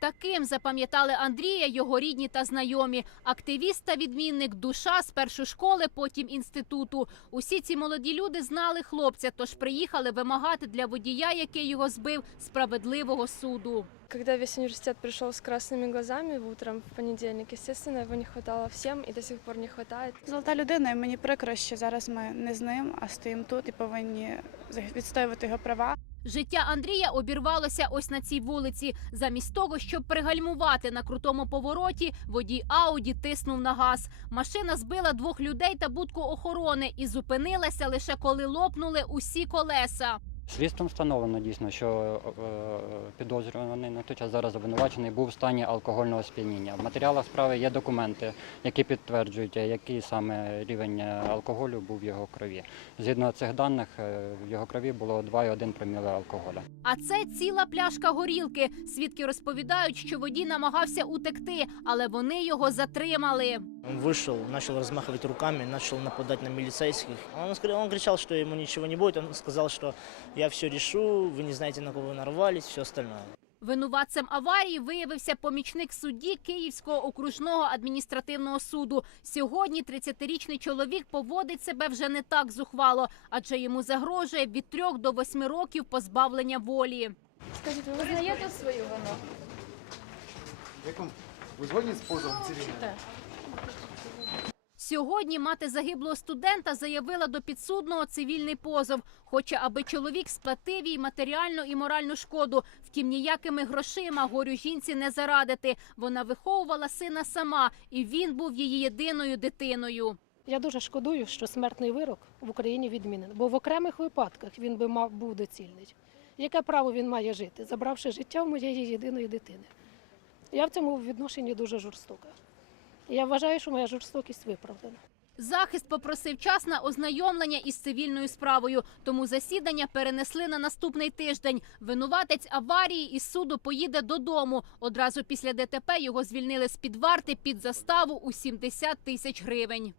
Таким запам'ятали Андрія його рідні та знайомі. Активіст та відмінник, душа спершу школи, потім інституту. Усі ці молоді люди знали хлопця, тож приїхали вимагати для водія, який його збив, справедливого суду. Когда весь университет пришел с красными глазами в утром в понедельник, естественно, его не хватало всем и до сих пор не хватает. Золота людина, і мені прикро, що зараз ми не з ним, а стоїмо тут і повинні відстоювати його права. Життя Андрія обірвалося ось на цій вулиці. Замість того, щоб пригальмувати на крутому повороті, водій Ауді тиснув на газ. Машина збила двох людей та будку охорони і зупинилася лише коли лопнули усі колеса. Слідством встановлено дійсно, що е, підозрюваний на той час зараз обвинувачений був в стані алкогольного сп'яніння. В матеріалах справи є документи, які підтверджують, який саме рівень е, алкоголю був в його крові. Згідно цих даних, е, в його крові було 2,1 проміли алкоголя. А це ціла пляшка горілки. Свідки розповідають, що водій намагався утекти, але вони його затримали. Он вышел, начал размахивать руками, начал нападать на милицейских. Он, скр- он кричал, что ему ничего не будет. Он сказал, что я все решу, вы не знаете, на кого вы нарвались, все остальное. Винуватцем аварії виявився помічник судді Київського окружного адміністративного суду. Сьогодні 30-річний чоловік поводить себе вже не так зухвало, адже йому загрожує від трьох до восьми років позбавлення волі. Скажите, вы вызнаете свою вину? Як вам? Ви згодні з позовом цивільним? Сьогодні мати загиблого студента заявила до підсудного цивільний позов. Хоче, аби чоловік сплатив їй матеріальну і моральну шкоду. Втім, ніякими грошима горю жінці не зарадити. Вона виховувала сина сама, і він був її єдиною дитиною. Я дуже шкодую, що смертний вирок в Україні відмінений, бо в окремих випадках він би мав був доцільний. Яке право він має жити, забравши життя в моєї єдиної дитини? Я в цьому відношенні дуже жорстока. Я вважаю, що моя жорстокість виправдана. Захист попросив час на ознайомлення із цивільною справою, тому засідання перенесли на наступний тиждень. Винуватець аварії із суду поїде додому. Одразу після ДТП його звільнили з під варти під заставу у 70 тисяч гривень.